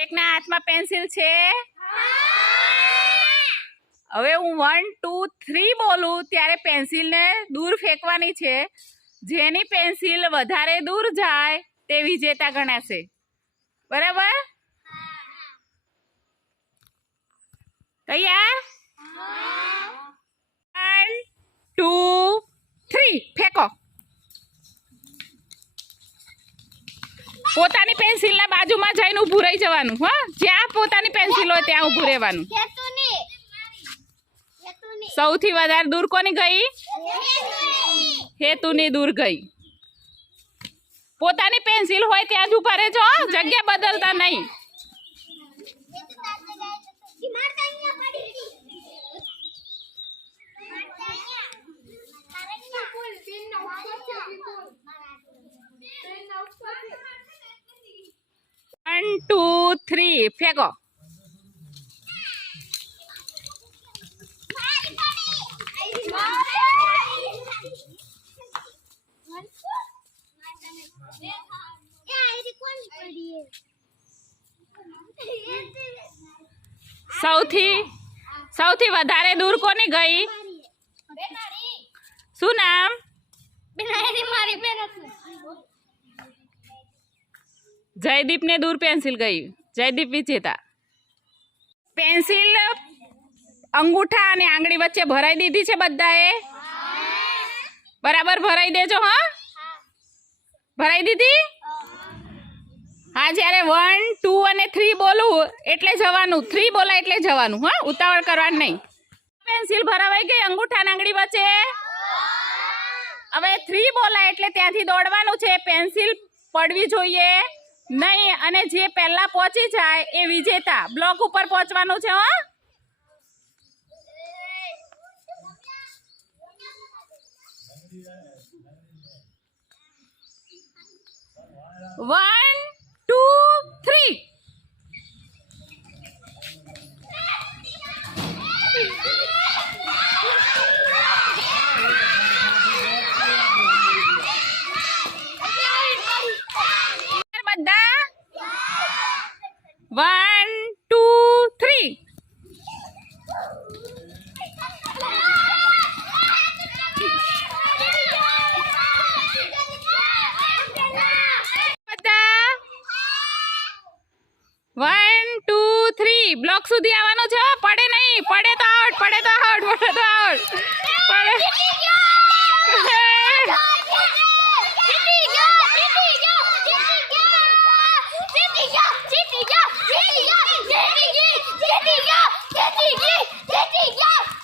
દરેકના હાથમાં પેન્સિલ છે? હવે હું 1 2 3 બોલું ત્યારે પેન્સિલને દૂર ફેંકવાની છે. જેની પેન્સિલ વધારે દૂર જાય તે વિજેતા ગણાશે. બરાબર? તૈયાર? 1 2 3 ફેંકો. પોતાની પેન્સિલના બાજુમાં જઈને ઊભું રહી જવાનું. હા, જ્યાં પોતાની પેન્સિલ હોય ત્યાં ઊભું રહેવાનું. સૌથી વધારે દૂર કોની ગઈ? હેતુની દૂર ગઈ. પોતાની પેન્સિલ હોય ત્યાં જ ઊભા રહેજો, જગ્યા બદલતા નહીં. વન ટુ થ્રી ફેંકો. સૌથી વધારે દૂર કોની ગઈ? શું નામ? જયદીપ ને દૂર પેન્સિલ ગઈ. જયદીપ વિજેતા. પેન્સિલ અંગૂઠા અને આંગળી વચ્ચે ભરાઈ દીધી છે બધાએ? બરાબર ભરાઈ દેજો. હા, ભરાઈ દીધી? હા, જ્યારે 1 2 અને 3 બોલું એટલે જવાનું. 3 બોલા એટલે જવાનું. હા, ઉતાવળ કરવાનું નહીં. પેન્સિલ ભરાવાઈ ગઈ અંગૂઠા અને આંગળી વચ્ચે? હવે 3 બોલા એટલે ત્યાંથી દોડવાનું છે. પેન્સિલ પડવી જોઈએ નહીં અને જે પહેલા પહોંચી જાય એ વિજેતા. બ્લોક ઉપર પહોંચવાનું છે. હા, વન ટુ થ્રી. બધા 1 2 3. બધા 1 2 3 બ્લોક સુધી આવવાનો છે. પડે નહીં. પડે તો આઉટ. પડે તો આઉટ. પડે તો આઉટ. પડે